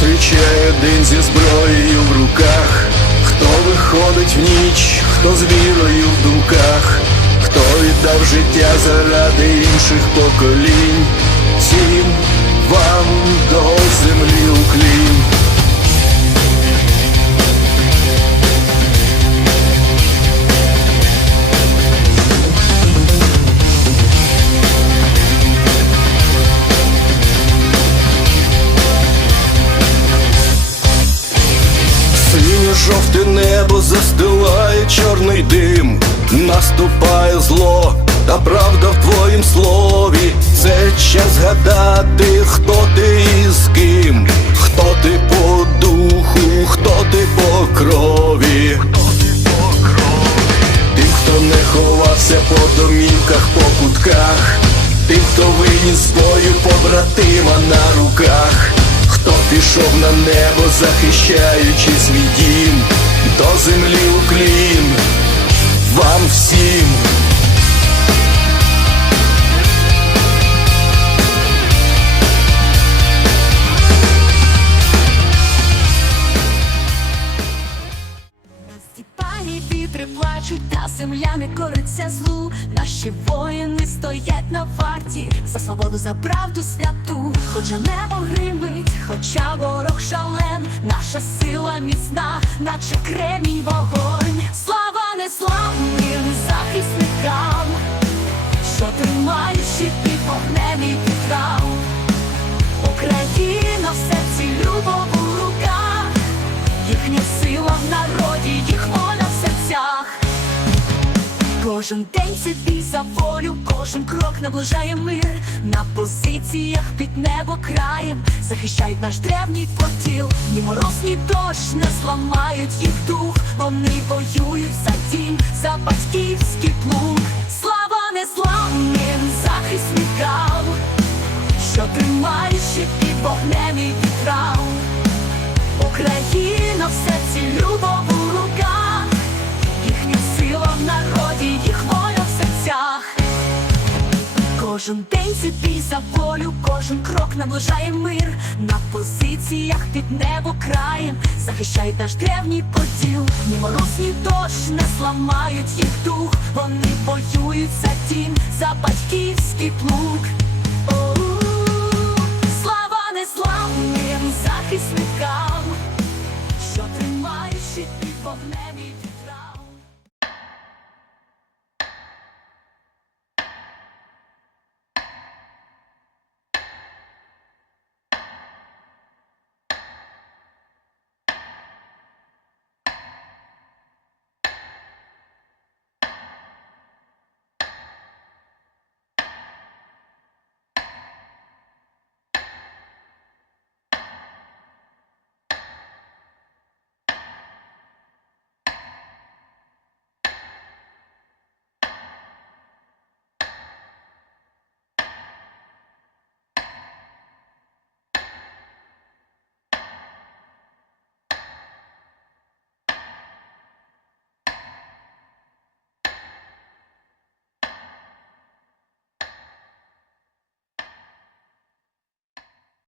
зустрічає день зі зброєю в руках, хто виходить в ніч, хто з вірою в думках, хто віддав життя заради інших поколінь, всім вам до землі уклін. Жовте небо застилає чорний дим, наступає зло, та правда в твоїм слові. Це час згадати, хто ти і з ким, хто ти по духу, хто ти по крові. Тим, хто не ховався по домівках, по кутках, тим, хто виніс свою побратима на руках, хто пішов на небо, захищаючи свій дім, до землі уклін, вам всім. Плачуть, та земля не кориться злу. Наші воїни стоять на варті за свободу, за правду святу. Хоча небо гримить, хоча ворог шален, наша сила міцна, наче кремінь вогонь. Слава неславним захисникам, що тримають щит під вогнем і Кожен день це бій за волю, кожен крок наближає мир. На позиціях під небо краєм захищають наш древній потіл. Ні мороз, ні дощ не зламають їх дух. Вони воюють за дім, за батьківський плуг. Слава неславним захисникам, що тримають щит під вогнем і вітрам. Україна в серці любов Кожен день бій за волю, кожен крок наближає мир. На позиціях під небо краєм захищають наш древній поділ. Ні мороз, ні дощ не зламають їх дух. Вони воюють за дім, за батьківський плуг. Слава неславним захисникам, що тримають щит під вогнем.